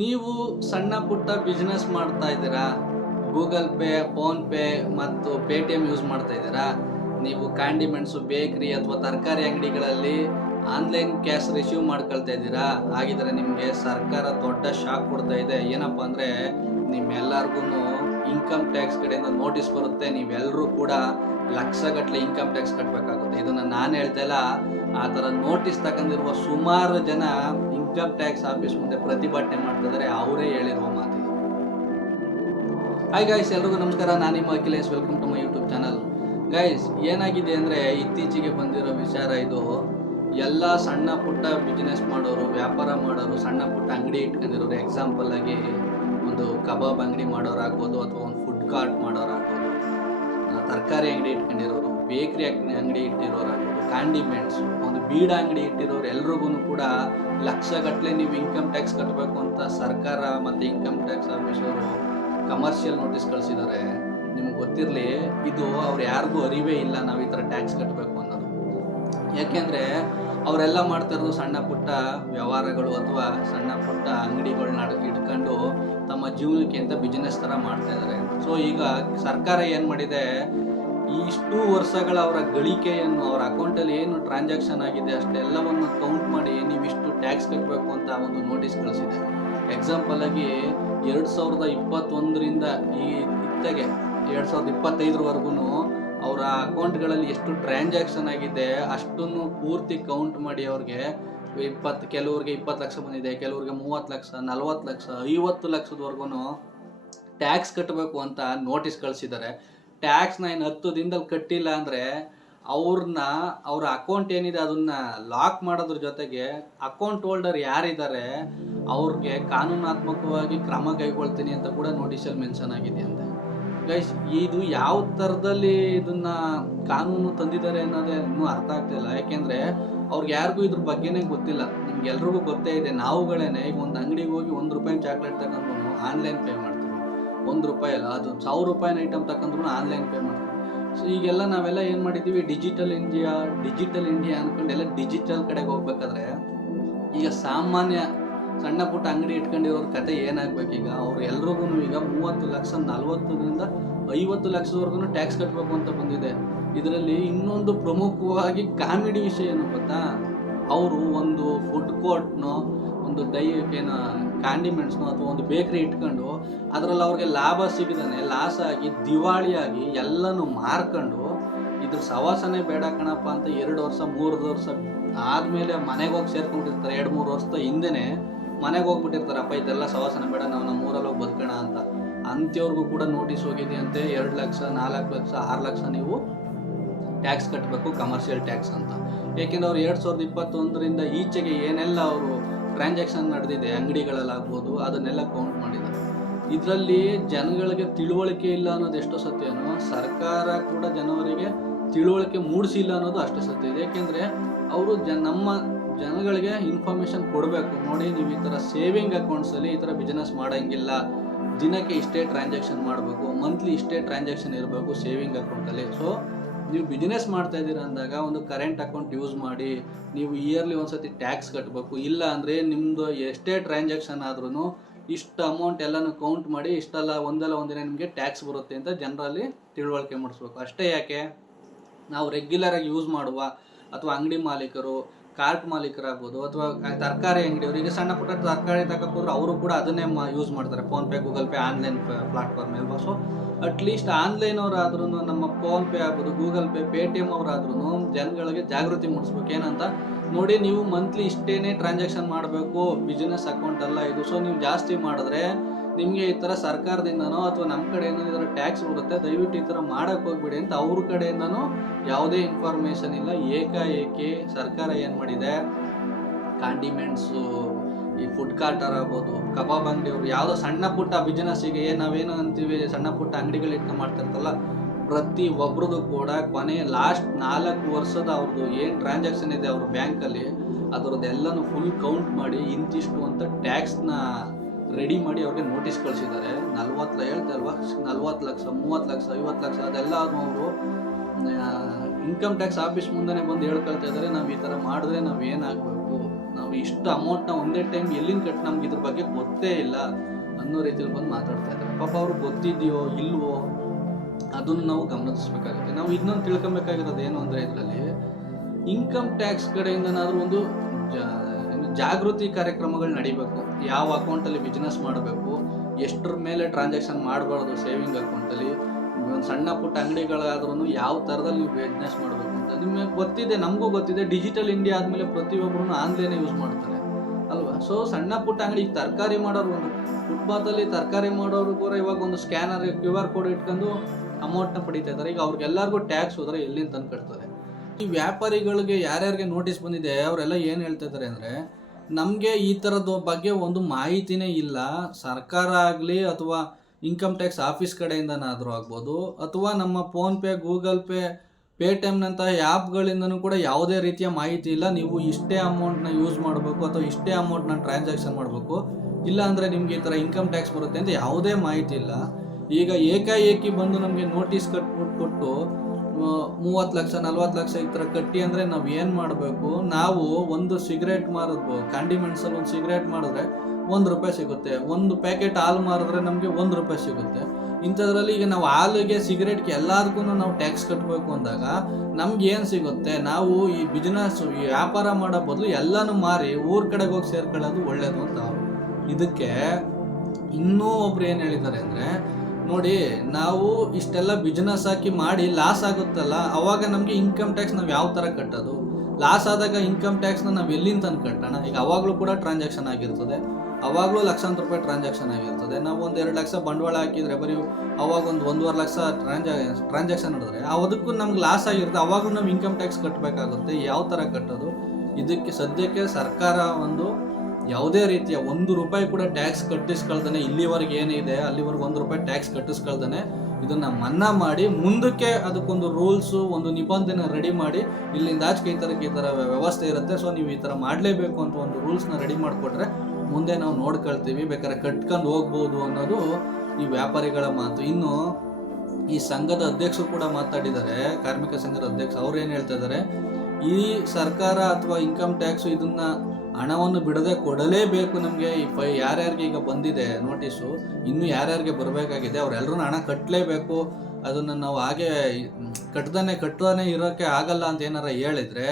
ನೀವು ಸಣ್ಣ ಪುಟ್ಟ ಬಿಸ್ನೆಸ್ ಮಾಡ್ತಾ ಇದ್ದೀರಾ? ಗೂಗಲ್ ಪೇ ಫೋನ್ಪೇ ಮತ್ತು ಪೇ ಟಿ ಎಂ ಯೂಸ್ ಮಾಡ್ತಾ ಇದ್ದೀರಾ? ನೀವು ಕಾಂಡಿಮೆಂಟ್ಸು ಬೇಕ್ರಿ ಅಥವಾ ತರಕಾರಿ ಅಂಗಡಿಗಳಲ್ಲಿ ಆನ್ಲೈನ್ ಕ್ಯಾಶ್ ರಿಸೀವ್ ಮಾಡ್ಕೊಳ್ತಾ ಇದ್ದೀರಾ? ಹಾಗಿದ್ರೆ ನಿಮಗೆ ಸರ್ಕಾರ ದೊಡ್ಡ ಶಾಕ್ ಕೊಡ್ತಾ ಇದೆ. ಏನಪ್ಪ ಅಂದರೆ ನಿಮ್ಮೆಲ್ಲರಿಗೂ ಇನ್ಕಮ್ ಟ್ಯಾಕ್ಸ್ ಕಡೆಯಿಂದ ನೋಟಿಸ್ ಬರುತ್ತೆ ನೀವೆಲ್ಲರೂ ಕೂಡ ಲಕ್ಷಗಟ್ಟಲೆ ಇನ್ಕಮ್ ಟ್ಯಾಕ್ಸ್ ಕಟ್ಟಬೇಕಾಗುತ್ತೆ ಇದನ್ನು ನಾನು ಹೇಳ್ತಾ ಇಲ್ಲ, ಆ ಥರ ನೋಟಿಸ್ ತಗೊಂಡಿರುವ ಸುಮಾರು ಜನ ಇನ್ಕಮ್ ಟ್ಯಾಕ್ಸ್ ಆಫೀಸ್ ಮುಂದೆ ಪ್ರತಿಭಟನೆ ಮಾಡ್ತಿದ್ದಾರೆ ಅವರೇ ಹೇಳಿರುವ ಮಾತು ಹಾಯ್ ಗಾಯ್ಸ್ ಎಲ್ರಿಗೂ ನಮಸ್ಕಾರ. ನಾನು ನಿಮ್ಮ Akhilesh welcome to my YouTube channel guys ಏನಾಗಿದೆ ಅಂದರೆ ಇತ್ತೀಚೆಗೆ ಬಂದಿರೋ ವಿಚಾರ ಇದು. ಎಲ್ಲ ಸಣ್ಣ ಪುಟ್ಟ ಬಿಸ್ನೆಸ್ ಮಾಡೋರು, ವ್ಯಾಪಾರ ಮಾಡೋರು, ಸಣ್ಣ ಪುಟ್ಟ ಅಂಗಡಿ ಇಟ್ಕೊಂಡಿರೋರು ಎಕ್ಸಾಂಪಲ್ ಆಗಿ ಒಂದು ಕಬಾಬ್ ಅಂಗಡಿ ಮಾಡೋರಾಗ್ಬೋದು ಅಥವಾ ಒಂದು ಫುಡ್ ಕಾರ್ಟ್ ಮಾಡೋರಾಗ್ಬೋದು. ತರಕಾರಿ ಅಂಗಡಿ ಇಟ್ಕೊಂಡಿರೋರು ಬೇಕ್ರಿ ಅಂಗಡಿ ಇಟ್ಟಿರೋರಾಗ್ಬೋದು ಕಾಂಡಿಮೆಂಟ್ಸ್ ಒಂದು ಬೀಡ ಅಂಗಡಿ ಇಟ್ಟಿರೋರು ಎಲ್ರಿಗೂ ಕೂಡ ಲಕ್ಷಗಟ್ಟಲೆ ನೀವು ಇನ್ಕಮ್ ಟ್ಯಾಕ್ಸ್ ಕಟ್ಟಬೇಕು ಅಂತ ಸರ್ಕಾರ ಮತ್ತು income tax officer commercial notice ಕಳಿಸಿದ್ದಾರೆ ನಿಮ್ಗೆ ಗೊತ್ತಿರಲಿ, ಇದು ಅವ್ರು ಯಾರಿಗೂ ಅರಿವೇ ಇಲ್ಲ ನಾವು ಈ ಥರ ಟ್ಯಾಕ್ಸ್ ಕಟ್ಟಬೇಕು ಅನ್ನೋದು. ಯಾಕೆಂದರೆ ಅವರೆಲ್ಲ ಮಾಡ್ತಾ ಇರೋದು ಸಣ್ಣ ಪುಟ್ಟ ವ್ಯವಹಾರಗಳು ಅಥವಾ ಸಣ್ಣ ಪುಟ್ಟ ಅಂಗಡಿಗಳನ್ನ ಇಟ್ಕೊಂಡು ತಮ್ಮ ಜೀವನಕ್ಕೆ ಅಂತ ಬಿಸ್ನೆಸ್ ಥರ ಮಾಡ್ತಾ ಇದ್ದಾರೆ. ಸೊ ಈಗ ಸರ್ಕಾರ ಏನು ಮಾಡಿದೆ? ಇಷ್ಟು ವರ್ಷಗಳ ಅವರ ಗಳಿಕೆಯನ್ನು, ಅವರ ಅಕೌಂಟಲ್ಲಿ ಏನು ಟ್ರಾನ್ಸಾಕ್ಷನ್ ಆಗಿದೆ ಅಷ್ಟೆಲ್ಲವನ್ನು ಕೌಂಟ್ ಮಾಡಿ ನೀವು ಇಷ್ಟು ಟ್ಯಾಕ್ಸ್ ಕಟ್ಟಬೇಕು ಅಂತ ಒಂದು ನೋಟಿಸ್ ಕಳಿಸಿದೆ. ಎಕ್ಸಾಂಪಲ್ ಆಗಿ ಎರಡು ಸಾವಿರದ ಇಪ್ಪತ್ತೊಂದರಿಂದ ಈ ಇತ್ತಗೆ, ಎರಡು ಸಾವಿರದ ಇಪ್ಪತ್ತೈದರವರೆಗೂ ಅವರ ಅಕೌಂಟ್ಗಳಲ್ಲಿ ಎಷ್ಟು ಟ್ರಾನ್ಸಾಕ್ಷನ್ ಆಗಿದೆ, ಅಷ್ಟನ್ನು ಪೂರ್ತಿ ಕೌಂಟ್ ಮಾಡಿ ಅವ್ರಿಗೆ ಇಪ್ಪತ್ತು, ಕೆಲವ್ರಿಗೆ ಇಪ್ಪತ್ತು ಲಕ್ಷ ಬಂದಿದೆ, ಕೆಲವ್ರಿಗೆ ಮೂವತ್ತು ಲಕ್ಷ, ನಲ್ವತ್ತು ಲಕ್ಷ, ಐವತ್ತು ಲಕ್ಷದವರೆಗೂ ಟ್ಯಾಕ್ಸ್ ಕಟ್ಟಬೇಕು ಅಂತ ನೋಟಿಸ್ ಕಳಿಸಿದ್ದಾರೆ ಟ್ಯಾಕ್ಸ್ನ ಏನು ಹತ್ತು ದಿನದಲ್ಲಿ ಕಟ್ಟಿಲ್ಲ ಅಂದರೆ ಅವ್ರನ್ನ ಅವ್ರ ಅಕೌಂಟ್ ಏನಿದೆ ಅದನ್ನ ಲಾಕ್ ಮಾಡೋದ್ರ ಜೊತೆಗೆ ಅಕೌಂಟ್ ಹೋಲ್ಡರ್ ಯಾರಿದ್ದಾರೆ ಅವ್ರಿಗೆ ಕಾನೂನಾತ್ಮಕವಾಗಿ ಕ್ರಮ ಕೈಗೊಳ್ತೀನಿ ಅಂತ ಕೂಡ ನೋಟಿಸಲ್ಲಿ ಮೆನ್ಷನ್ ಆಗಿದೆ ಅಂತ. ಗೈಸ್, ಇದು ಯಾವ ಥರದಲ್ಲಿ ಇದನ್ನ ಕಾನೂನು ತಂದಿದ್ದಾರೆ ಅನ್ನೋದೇ ಇನ್ನೂ ಅರ್ಥ ಆಗ್ತಿಲ್ಲ ಯಾಕೆಂದ್ರೆ ಅವ್ರಿಗೆ ಯಾರಿಗೂ ಇದ್ರ ಬಗ್ಗೆನೇ ಗೊತ್ತಿಲ್ಲ. ನಿಮ್ಗೆಲ್ರಿಗೂ ಗೊತ್ತೇ ಇದೆ, ನಾವುಗಳೇನೆ ಈಗ ಒಂದು ಅಂಗಡಿಗೆ ಹೋಗಿ ಒಂದು ರೂಪಾಯಿ ಚಾಕ್ಲೇಟ್ ತಗೊಂಡ್ರು ಆನ್ಲೈನ್ ಪೇ ಮಾಡ್ತೀವಿ. ಒಂದು ರೂಪಾಯಿ ಅಲ್ಲ, ಅದು ಸಾವಿರ ರೂಪಾಯಿನ ಐಟಮ್ ತಗೊಂಡ್ರು ಆನ್ಲೈನ್ ಪೇ ಮಾಡ್ತೀವಿ. ಸೊ ಈಗೆಲ್ಲ ನಾವೆಲ್ಲ ಏನು ಮಾಡಿದ್ದೀವಿ ಡಿಜಿಟಲ್ ಇಂಡಿಯಾ ಡಿಜಿಟಲ್ ಇಂಡಿಯಾ ಅಂದ್ಕೊಂಡು ಎಲ್ಲ ಡಿಜಿಟಲ್ ಕಡೆಗೆ ಹೋಗ್ಬೇಕಾದ್ರೆ ಈಗ ಸಾಮಾನ್ಯ ಸಣ್ಣ ಪುಟ್ಟ ಅಂಗಡಿ ಇಟ್ಕೊಂಡಿರೋರ ಕತೆ ಈಗ ಅವ್ರು ಎಲ್ರಿಗೂ ಈಗ ಮೂವತ್ತು ಲಕ್ಷ, ನಲ್ವತ್ತರಿಂದ ಐವತ್ತು ಲಕ್ಷದವರೆಗೂ ಟ್ಯಾಕ್ಸ್ ಕಟ್ಟಬೇಕು ಅಂತ ಬಂದಿದೆ. ಇದರಲ್ಲಿ ಇನ್ನೊಂದು ಪ್ರಮುಖವಾಗಿ ಕಾಮಿಡಿ ವಿಷಯ ಏನು ಗೊತ್ತಾ? ಅವರು ಒಂದು ಫುಡ್ ಕೋರ್ಟ್ನೋ ಒಂದು ಏನು ಕಾಂಡಿಮೆಂಟ್ಸ್ನೋ ಅಥವಾ ಒಂದು ಬೇಕ್ರಿ ಇಟ್ಕೊಂಡು ಅದರಲ್ಲಿ ಅವ್ರಿಗೆ ಲಾಭ ಸಿಗದಾನೆ, ಲಾಸ್ ಆಗಿ, ದಿವಾಳಿಯಾಗಿ ಎಲ್ಲನೂ ಮಾರ್ಕೊಂಡು ಇದ್ರ ಸವಾಸನೆ ಬೇಡ ಕಣಪ್ಪ ಅಂತ ಎರಡು ವರ್ಷ, ಮೂರು ವರ್ಷ ಆದಮೇಲೆ ಮನೆಗೆ ಹೋಗಿ ಸೇರ್ಕೊಂಡಿರ್ತಾರೆ. ಎರಡು ಮೂರು ವರ್ಷದ ಹಿಂದೆನೇ ಮನೆಗೆ ಹೋಗ್ಬಿಟ್ಟಿರ್ತಾರಪ್ಪ ಇದೆಲ್ಲ ಸವಾಸನ ಬೇಡ, ನಾವು ನಮ್ಮ ಊರಲ್ಲಿ ಹೋಗಿ ಬದುಕೋಣ ಅಂತ. ಅಂತ್ಯವ್ರಿಗೂ ಕೂಡ ನೋಟಿಸ್ ಹೋಗಿದೆ ಅಂತೆ ಎರಡು ಲಕ್ಷ, ನಾಲ್ಕು ಲಕ್ಷ, ಆರು ಲಕ್ಷ ನೀವು ಟ್ಯಾಕ್ಸ್ ಕಟ್ಟಬೇಕು ಕಮರ್ಷಿಯಲ್ ಟ್ಯಾಕ್ಸ್ ಅಂತ. ಏಕೆಂದ್ರೆ ಅವ್ರು ಎರಡು ಸಾವಿರದ ಇಪ್ಪತ್ತೊಂದರಿಂದ ಈಚೆಗೆ ಏನೆಲ್ಲ ಅವರು ಟ್ರಾನ್ಸಾಕ್ಷನ್ ನಡೆದಿದೆ, ಅಂಗಡಿಗಳಲ್ಲಾಗ್ಬೋದು, ಅದನ್ನೆಲ್ಲ ಕೌಂಟ್ ಮಾಡಿದ್ದಾರೆ. ಇದರಲ್ಲಿ ಜನಗಳಿಗೆ ತಿಳುವಳಿಕೆ ಇಲ್ಲ ಅನ್ನೋದು ಎಷ್ಟೋ ಸತ್ಯನೋ ಸರ್ಕಾರ ಕೂಡ ಜನವರಿಗೆ ತಿಳುವಳಿಕೆ ಮೂಡಿಸಿಲ್ಲ ಅನ್ನೋದು ಅಷ್ಟೇ ಸತ್ಯ ಇದೆ. ಏಕೆಂದರೆ, ಅವರು ಜ, ನಮ್ಮ ಜನಗಳಿಗೆ ಇನ್ಫಾರ್ಮೇಶನ್ ಕೊಡಬೇಕು. ನೋಡಿ, ನೀವು ಈ ಥರ ಸೇವಿಂಗ್ ಅಕೌಂಟ್ಸಲ್ಲಿ ಈ ಥರ ಬಿಸ್ನೆಸ್ ಮಾಡೋಂಗಿಲ್ಲ. ದಿನಕ್ಕೆ ಇಷ್ಟೇ ಟ್ರಾನ್ಸಾಕ್ಷನ್ ಮಾಡಬೇಕು ಮಂತ್ಲಿ ಇಷ್ಟೇ ಟ್ರಾನ್ಸಾಕ್ಷನ್ ಇರಬೇಕು ಸೇವಿಂಗ್ ಅಕೌಂಟಲ್ಲಿ ಸೊ ನೀವು ಬಿಸ್ನೆಸ್ ಮಾಡ್ತಾ ಇದ್ದೀರ ಅಂದಾಗ ಒಂದು ಕರೆಂಟ್ ಅಕೌಂಟ್ ಯೂಸ್ ಮಾಡಿ, ನೀವು ಇಯರ್ಲಿ ಒಂದ್ಸತಿ ಟ್ಯಾಕ್ಸ್ ಕಟ್ಟಬೇಕು ಇಲ್ಲ ಅಂದರೆ ನಿಮ್ಮದು ಎಷ್ಟೇ ಟ್ರಾನ್ಸಾಕ್ಷನ್ ಆದ್ರೂ ಇಷ್ಟು ಅಮೌಂಟ್ ಎಲ್ಲನೂ ಕೌಂಟ್ ಮಾಡಿ, ಇಷ್ಟೆಲ್ಲ ಒಂದಲ್ಲ ಒಂದಿನ ನಿಮಗೆ ಟ್ಯಾಕ್ಸ್ ಬರುತ್ತೆ ಅಂತ ಜನರಲ್ಲಿ ತಿಳುವಳಿಕೆ ಮಾಡಿಸ್ಬೇಕು. ಅಷ್ಟೇ ಯಾಕೆ? ನಾವು ರೆಗ್ಯುಲರಾಗಿ ಯೂಸ್ ಮಾಡುವ, ಅಥವಾ ಅಂಗಡಿ ಮಾಲೀಕರು ಕಾರ್ಟ್ ಮಾಲೀಕರಾಗ್ಬೋದು ಅಥವಾ ತರಕಾರಿ ಅಂಗಡಿಯವರು, ಈಗ ಸಣ್ಣ ಪುಟ್ಟ ತರಕಾರಿ ತಗೋದ್ರೆ ಅವರು ಕೂಡ ಅದನ್ನೇ ಯೂಸ್ ಮಾಡ್ತಾರೆ. PhonePe Google Pay online platform ಅಲ್ವಾ ಸೊ ಅಟ್ಲೀಸ್ಟ್ ಆನ್ಲೈನ್ ಅವರಾದ್ರೂ ನಮ್ಮ ಫೋನ್ ಪೇ ಆಗ್ಬೋದು Google Pay Paytm ಅವರಾದ್ರೂ ಜನಗಳಿಗೆ ಜಾಗೃತಿ ಮೂಡಿಸ್ಬೇಕು. ಏನಂತ? ನೋಡಿ, ನೀವು ಮಂತ್ಲಿ ಇಷ್ಟೇನೆ ಟ್ರಾನ್ಸಾಕ್ಷನ್ ಮಾಡಬೇಕು. ಬಿಸ್ನೆಸ್ ಅಕೌಂಟ್ ಅಲ್ಲ ಇದು. ಸೊ ನೀವು ಜಾಸ್ತಿ ಮಾಡಿದ್ರೆ ನಿಮಗೆ ಈ ಥರ ಸರ್ಕಾರದಿಂದನೋ ಅಥವಾ ನಮ್ಮ ಕಡೆಯಿಂದ ಈ ಥರ ಟ್ಯಾಕ್ಸ್ ಬರುತ್ತೆ, ದಯವಿಟ್ಟು ಈ ಥರ ಮಾಡಕ್ಕೆ ಹೋಗ್ಬಿಡಿ ಅಂತ ಅವ್ರ ಕಡೆಯಿಂದನೂ ಯಾವುದೇ ಇನ್ಫಾರ್ಮೇಷನ್ ಇಲ್ಲ. ಏಕಾಏಕಿ ಸರ್ಕಾರ ಏನು ಮಾಡಿದೆ? ಕಾಂಡಿಮೆಂಟ್ಸು ಈ ಫುಡ್ ಕಾರ್ಟರ್ ಆಗ್ಬೋದು ಕಬಾಬ್ ಅಂಗಡಿಯವರು ಯಾವುದೋ ಸಣ್ಣ ಪುಟ್ಟ ಬಿಸ್ನೆಸ್ಸಿಗೆ ನಾವೇನು ಅಂತೀವಿ, ಸಣ್ಣ ಪುಟ್ಟ ಅಂಗಡಿಗಳು ಇಟ್ಕೊಂಡು ಮಾಡ್ತಿರ್ತಲ್ಲ ಪ್ರತಿ ಒಬ್ರದ್ದು ಕೂಡ ಕೊನೆ ಲಾಸ್ಟ್ ನಾಲ್ಕು ವರ್ಷದ ಅವ್ರದ್ದು ಏನು ಟ್ರಾನ್ಸಾಕ್ಷನ್ ಇದೆ ಅವ್ರ ಬ್ಯಾಂಕಲ್ಲಿ ಅದರದ್ದು ಎಲ್ಲನೂ ಫುಲ್ ಕೌಂಟ್ ಮಾಡಿ ಇಂತಿಷ್ಟು ಅಂತ ಟ್ಯಾಕ್ಸ್ನ ರೆಡಿ ಮಾಡಿ ಅವ್ರಿಗೆ ನೋಟಿಸ್ ಕಳಿಸಿದ್ದಾರೆ. ನಲ್ವತ್ತು ಹೇಳ್ತಾರಲ್ವ ನಲ್ವತ್ತು ಲಕ್ಷ, ಮೂವತ್ತು ಲಕ್ಷ, ಐವತ್ತು ಲಕ್ಷ, ಅದೆಲ್ಲ ಅವರು ಇನ್ಕಮ್ ಟ್ಯಾಕ್ಸ್ ಆಫೀಸ್ ಮುಂದೆ ಬಂದು ಹೇಳ್ಕೊಳ್ತಾ ಇದ್ದಾರೆ, ನಾವು ಈ ಥರ ಮಾಡಿದ್ರೆ ನಾವು ಏನಾಗಬೇಕು? ನಾವು ಇಷ್ಟು ಅಮೌಂಟ್ನ ಒಂದೇ ಟೈಮ್ ಎಲ್ಲಿಂದ ಕಟ್ ನಮ್ಗೆ ಇದ್ರ ಬಗ್ಗೆ ಗೊತ್ತೇ ಇಲ್ಲ ಅನ್ನೋ ರೀತಿಯಲ್ಲಿ ಬಂದು ಮಾತಾಡ್ತಾ ಇದ್ದಾರೆ. ಪಾಪ ಅವ್ರಿಗೆ ಗೊತ್ತಿದೆಯೋ ಇಲ್ವೋ ಅದನ್ನು ನಾವು ಗಮನಿಸ್ಬೇಕಾಗುತ್ತೆ. ನಾವು ಇನ್ನೊಂದು ತಿಳ್ಕೊಬೇಕಾಗಿರೋದು ಏನು ಅಂದರೆ ಇದರಲ್ಲಿ ಇನ್ಕಮ್ ಟ್ಯಾಕ್ಸ್ ಕಡೆಯಿಂದನಾದರೂ ಒಂದು ಜಾಗೃತಿ ಕಾರ್ಯಕ್ರಮಗಳು ನಡಿಬೇಕು. ಯಾವ ಅಕೌಂಟಲ್ಲಿ ಬಿಸ್ನೆಸ್ ಮಾಡಬೇಕು, ಎಷ್ಟರ ಮೇಲೆ ಟ್ರಾನ್ಸಾಕ್ಷನ್ ಮಾಡಬಾರ್ದು ಸೇವಿಂಗ್ ಅಕೌಂಟಲ್ಲಿ ಒಂದು ಸಣ್ಣ ಪುಟ್ಟ ಅಂಗಡಿಗಳಾದ್ರೂ ಯಾವ ಥರದಲ್ಲಿ ನೀವು ಬಿಸ್ನೆಸ್ ಮಾಡಬೇಕು ಅಂತ ನಿಮಗೆ ಗೊತ್ತಿದೆ, ನಮಗೂ ಗೊತ್ತಿದೆ ಡಿಜಿಟಲ್ ಇಂಡಿಯಾ ಆದಮೇಲೆ ಪ್ರತಿಯೊಬ್ಬರು ಆನ್ಲೈನೇ ಯೂಸ್ ಮಾಡ್ತಾರೆ, ಅಲ್ವಾ? ಸೊ ಸಣ್ಣ ಪುಟ್ಟ ಅಂಗಡಿ, ತರಕಾರಿ ಮಾಡೋರು ಒಂದು ಫುಟ್ಪಾತಲ್ಲಿ ತರಕಾರಿ ಮಾಡೋರು ಕೂಡ ಇವಾಗ ಒಂದು ಸ್ಕ್ಯಾನರ್ ಕ್ಯೂ ಆರ್ ಕೋಡ್ ಇಟ್ಕೊಂಡು ಅಮೌಂಟ್ನ ಪಡಿತಾ ಇದ್ದಾರೆ. ಈಗ ಅವ್ರಿಗೆಲ್ಲರಿಗೂ ಟ್ಯಾಕ್ಸ್ ಹೋದ್ರೆ ಎಲ್ಲಿಂದ ತಂದು ಕಟ್ತಾರೆ? ಈ ವ್ಯಾಪಾರಿಗಳಿಗೆ ಯಾರ್ಯಾರಿಗೆ ನೋಟಿಸ್ ಬಂದಿದೆ, ಅವರೆಲ್ಲ ಏನು ಹೇಳ್ತಾ ಇದ್ದಾರೆ ಅಂದರೆ, ನಮಗೆ ಈ ತರದ ಬಗ್ಗೆ ಒಂದು ಮಾಹಿತಿನೇ ಇಲ್ಲ. ಸರ್ಕಾರ ಆಗಲಿ ಅಥವಾ ಇನ್ಕಮ್ ಟ್ಯಾಕ್ಸ್ ಆಫೀಸ್ ಕಡೆಯಿಂದನಾದರೂ ಆಗ್ಬೋದು, ಅಥವಾ ನಮ್ಮ ಫೋನ್ಪೇ ಗೂಗಲ್ ಪೇ ಪೇಟಿಎಮ್ನಂತಹ ಆ್ಯಪ್ಗಳಿಂದನೂ ಕೂಡ ಯಾವುದೇ ರೀತಿಯ ಮಾಹಿತಿ ಇಲ್ಲ. ನೀವು ಇಷ್ಟೇ ಅಮೌಂಟ್ನ ಯೂಸ್ ಮಾಡಬೇಕು ಅಥವಾ ಇಷ್ಟೇ ಅಮೌಂಟ್ನ ಟ್ರಾನ್ಸಾಕ್ಷನ್ ಮಾಡಬೇಕು. ಇಲ್ಲ ಅಂದರೆ ನಿಮಗೆ ಈ ಥರ ಇನ್ಕಮ್ ಟ್ಯಾಕ್ಸ್ ಬರುತ್ತೆ ಅಂತ ಯಾವುದೇ ಮಾಹಿತಿ ಇಲ್ಲ. ಈಗ ಏಕಾಏಕಿ ಬಂದು ನಮಗೆ ನೋಟಿಸ್ ಕಟ್ಬಿಟ್ಟು ಕೊಟ್ಟು ಮೂವತ್ತು ಲಕ್ಷ, ನಲ್ವತ್ತು ಲಕ್ಷ ಈ ಥರ ಕಟ್ಟಿ ಅಂದರೆ ನಾವು ಏನು ಮಾಡಬೇಕು? ನಾವು ಒಂದು ಸಿಗರೇಟ್ ಮಾರಿದ್ವು ಕಾಂಡಿಮೆಂಟ್ಸಲ್ಲಿ ಒಂದು ಸಿಗರೇಟ್ ಮಾಡಿದ್ರೆ ಒಂದು ರೂಪಾಯಿ ಸಿಗುತ್ತೆ. ಒಂದು ಪ್ಯಾಕೆಟ್ ಹಾಲು ಮಾರಿದ್ರೆ ನಮಗೆ ಒಂದು ರೂಪಾಯಿ ಸಿಗುತ್ತೆ. ಇಂಥದ್ರಲ್ಲಿ ಈಗ ನಾವು ಹಾಲಿಗೆ, ಸಿಗರೇಟ್ಗೆ ಎಲ್ಲದಕ್ಕೂ ನಾವು ಟ್ಯಾಕ್ಸ್ ಕಟ್ಟಬೇಕು ಅಂದಾಗ ನಮ್ಗೆ ಏನು ಸಿಗುತ್ತೆ? ನಾವು ಈ ಬಿಸ್ನೆಸ್ ಈ ವ್ಯಾಪಾರ ಮಾಡೋ ಬದಲು ಎಲ್ಲನೂ ಮಾರಿ ಊರ ಕಡೆಗೆ ಹೋಗಿ ಸೇರ್ಕೊಳ್ಳೋದು ಒಳ್ಳೇದು ಅಂತ. ಇದಕ್ಕೆ ಇನ್ನೂ ಒಬ್ರು ಏನು ಹೇಳಿದ್ದಾರೆ ಅಂದರೆ ನೋಡಿ, ನಾವು ಇಷ್ಟೆಲ್ಲ ಬಿಸ್ನೆಸ್ ಹಾಕಿ ಮಾಡಿ ಲಾಸ್ ಆಗುತ್ತಲ್ಲ, ಅವಾಗ ನಮಗೆ ಇನ್ಕಮ್ ಟ್ಯಾಕ್ಸ್ ನಾವು ಯಾವ ಥರ ಕಟ್ಟೋದು? ಲಾಸ್ ಆದಾಗ ಇನ್ಕಮ್ ಟ್ಯಾಕ್ಸ್ನ ನಾವು ಎಲ್ಲಿಂದ ತಂದು ಕಟ್ಟೋಣ? ಈಗ ಅವಾಗಲೂ ಕೂಡ ಟ್ರಾನ್ಸಾಕ್ಷನ್ ಆಗಿರ್ತದೆ. ಅವಾಗಲೂ ಲಕ್ಷಾಂತರ ರೂಪಾಯಿ ಟ್ರಾನ್ಸಾಕ್ಷನ್ ಆಗಿರ್ತದೆ. ನಾವು ಒಂದು ಎರಡು ಲಕ್ಷ ಬಂಡವಾಳ ಹಾಕಿದರೆ, ಬರೀ ಅವಾಗ ಒಂದು ಒಂದೂವರೆ ಲಕ್ಷ ಟ್ರಾನ್ಸಾ ಟ್ರಾನ್ಸಾಕ್ಷನ್ ನಡೆದ್ರೆ, ಅದಕ್ಕೂ ನಮ್ಗೆ ಲಾಸ್ ಆಗಿರುತ್ತೆ. ಅವಾಗಲೂ ನಾವು ಇನ್ಕಮ್ ಟ್ಯಾಕ್ಸ್ ಕಟ್ಟಬೇಕಾಗುತ್ತೆ ಯಾವ ಥರ ಕಟ್ಟೋದು? ಇದಕ್ಕೆ ಸದ್ಯಕ್ಕೆ ಸರ್ಕಾರ ಒಂದು ಯಾವುದೇ ರೀತಿಯ ಒಂದು ರೂಪಾಯಿ ಕೂಡ ಟ್ಯಾಕ್ಸ್ ಕಟ್ಟಿಸ್ಕೊಳ್ತಾನೆ. ಇಲ್ಲಿವರೆಗೆ ಏನಿದೆ ಅಲ್ಲಿವರೆಗೆ ಒಂದು ರೂಪಾಯಿ ಟ್ಯಾಕ್ಸ್ ಕಟ್ಟಿಸ್ಕೊಳ್ತಾನೆ. ಇದನ್ನ ಮನ್ನಾ ಮಾಡಿ ಮುಂದಕ್ಕೆ ಅದಕ್ಕೊಂದು ರೂಲ್ಸು, ಒಂದು ನಿಬಂಧನೆ ರೆಡಿ ಮಾಡಿ ಇಲ್ಲಿಂದ ಆಚೆಗೆ ಈ ಥರಕ್ಕೆ ಈ ಥರ ವ್ಯವಸ್ಥೆ ಇರುತ್ತೆ. ಸೊ ನೀವು ಈ ಥರ ಮಾಡಲೇಬೇಕು ಅಂತ ಒಂದು ರೂಲ್ಸ್ನ ರೆಡಿ ಮಾಡಿಕೊಟ್ರೆ ಮುಂದೆ ನಾವು ನೋಡ್ಕೊಳ್ತೀವಿ. ಬೇಕಾದ್ರೆ ಕಟ್ಕೊಂಡು ಹೋಗ್ಬೋದು ಅನ್ನೋದು ಈ ವ್ಯಾಪಾರಿಗಳ ಮಾತು. ಇನ್ನು ಈ ಸಂಘದ ಅಧ್ಯಕ್ಷರು ಕೂಡ ಮಾತಾಡಿದ್ದಾರೆ. ಕಾರ್ಮಿಕ ಸಂಘದ ಅಧ್ಯಕ್ಷ ಅವ್ರು ಏನು ಹೇಳ್ತಾ ಇದ್ದಾರೆ? ಈ ಸರ್ಕಾರ ಅಥವಾ ಇನ್ಕಮ್ ಟ್ಯಾಕ್ಸ್ ಇದನ್ನ ಹಣವನ್ನು ಬಿಡದೆ ಕೊಡಲೇಬೇಕು ನಮಗೆ. ಈ ಫೈ ಯಾರ್ಯಾರಿಗೆ ಈಗ ಬಂದಿದೆ ನೋಟಿಸು ಇನ್ನೂ ಯಾರ್ಯಾರಿಗೆ ಬರಬೇಕಾಗಿದೆ ಅವರೆಲ್ಲರೂ ಹಣ ಕಟ್ಟಲೇಬೇಕು ಅದನ್ನು ನಾವು ಹಾಗೆ ಕಟ್ಟದಾನೆ ಕಟ್ಟದಾನೆ ಇರೋಕ್ಕೆ ಆಗಲ್ಲ ಅಂತ ಏನಾರ ಹೇಳಿದರೆ,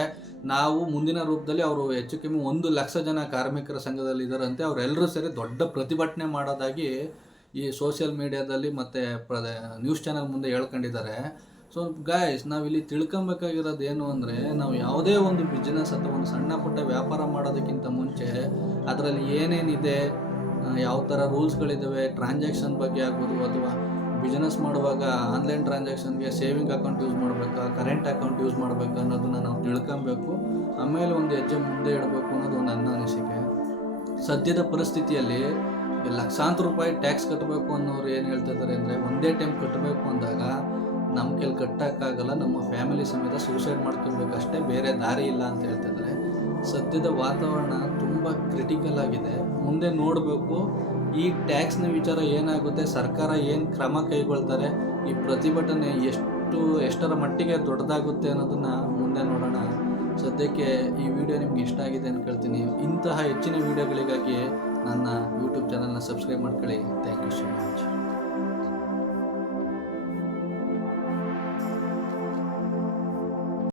ನಾವು ಮುಂದಿನ ರೂಪದಲ್ಲಿ ಅವರು ಹೆಚ್ಚು ಕಮ್ಮಿ ಒಂದು ಲಕ್ಷ ಜನ ಕಾರ್ಮಿಕರ ಸಂಘದಲ್ಲಿ ಇದ್ದಾರಂತೆ ಅವರೆಲ್ಲರೂ ಸೇರಿ ದೊಡ್ಡ ಪ್ರತಿಭಟನೆ ಮಾಡೋದಾಗಿ ಈ ಸೋಷಿಯಲ್ ಮೀಡಿಯಾದಲ್ಲಿ ಮತ್ತು ಪ್ರದ ನ್ಯೂಸ್ ಚಾನಲ್ ಮುಂದೆ ಹೇಳ್ಕೊಂಡಿದ್ದಾರೆ. ಸೊ ಗಾಯ್ಸ್ ನಾವಿಲ್ಲಿ ತಿಳ್ಕೊಬೇಕಾಗಿರೋದು ಏನು ಅಂದರೆ, ನಾವು ಯಾವುದೇ ಒಂದು ಬಿಸ್ನೆಸ್ ಅಥವಾ ಒಂದು ಸಣ್ಣ ಪುಟ್ಟ ವ್ಯಾಪಾರ ಮಾಡೋದಕ್ಕಿಂತ ಮುಂಚೆ ಅದರಲ್ಲಿ ಏನೇನಿದೆ ಯಾವ ಥರ ರೂಲ್ಸ್ಗಳಿದ್ದಾವೆ ಟ್ರಾನ್ಸಾಕ್ಷನ್ ಬಗ್ಗೆ ಆಗ್ಬೋದು ಅಥವಾ ಬಿಸ್ನೆಸ್ ಮಾಡುವಾಗ ಆನ್ಲೈನ್ ಟ್ರಾನ್ಸಾಕ್ಷನ್ಗೆ ಸೇವಿಂಗ್ ಅಕೌಂಟ್ ಯೂಸ್ ಮಾಡಬೇಕಾ ಕರೆಂಟ್ ಅಕೌಂಟ್ ಯೂಸ್ ಮಾಡಬೇಕಾ ಅನ್ನೋದನ್ನ ನಾವು ತಿಳ್ಕೊಬೇಕು. ಆಮೇಲೆ ಒಂದು ಹೆಜ್ಜೆ ಮುಂದೆ ಇಡಬೇಕು ಅನ್ನೋದು ನನ್ನ ಅನಿಸಿಕೆ. ಸದ್ಯದ ಪರಿಸ್ಥಿತಿಯಲ್ಲಿ ಲಕ್ಷಾಂತರ ರೂಪಾಯಿ ಟ್ಯಾಕ್ಸ್ ಕಟ್ಟಬೇಕು ಅನ್ನೋರು ಏನು ಹೇಳ್ತಾ ಇದ್ದಾರೆ ಅಂದರೆ, ಒಂದೇ ಟೈಮ್ ಕಟ್ಟಬೇಕು ಅಂದಾಗ ನಮ್ಮ ಕೈಲಿ ಕಟ್ಟೋಕ್ಕಾಗಲ್ಲ ನಮ್ಮ ಫ್ಯಾಮಿಲಿ ಸಮೇತ ಸೂಸೈಡ್ ಮಾಡ್ಕೊಬೇಕಷ್ಟೇ ಬೇರೆ ದಾರಿ ಇಲ್ಲ ಅಂತ ಹೇಳ್ತಿದ್ದಾರೆ ಸದ್ಯದ ವಾತಾವರಣ ತುಂಬ ಕ್ರಿಟಿಕಲ್ ಆಗಿದೆ. ಮುಂದೆ ನೋಡಬೇಕು, ಈ ಟ್ಯಾಕ್ಸ್ನ ವಿಚಾರ ಏನಾಗುತ್ತೆ, ಸರ್ಕಾರ ಏನು ಕ್ರಮ ಕೈಗೊಳ್ತಾರೆ, ಈ ಪ್ರತಿಭಟನೆ ಎಷ್ಟು, ಎಷ್ಟರ ಮಟ್ಟಿಗೆ ದೊಡ್ಡದಾಗುತ್ತೆ ಅನ್ನೋದನ್ನು ಮುಂದೆ ನೋಡೋಣ. ಸದ್ಯಕ್ಕೆ ಈ ವಿಡಿಯೋ ನಿಮ್ಗೆ ಇಷ್ಟ ಆಗಿದೆ ಅಂದ್ಕೊಳ್ತೀನಿ ಇಂತಹ ಹೆಚ್ಚಿನ ವಿಡಿಯೋಗಳಿಗಾಗಿ ನನ್ನ ಯೂಟ್ಯೂಬ್ ಚಾನಲ್ನ ಸಬ್ಸ್ಕ್ರೈಬ್ ಮಾಡ್ಕೊಳ್ಳಿ. Thank you so much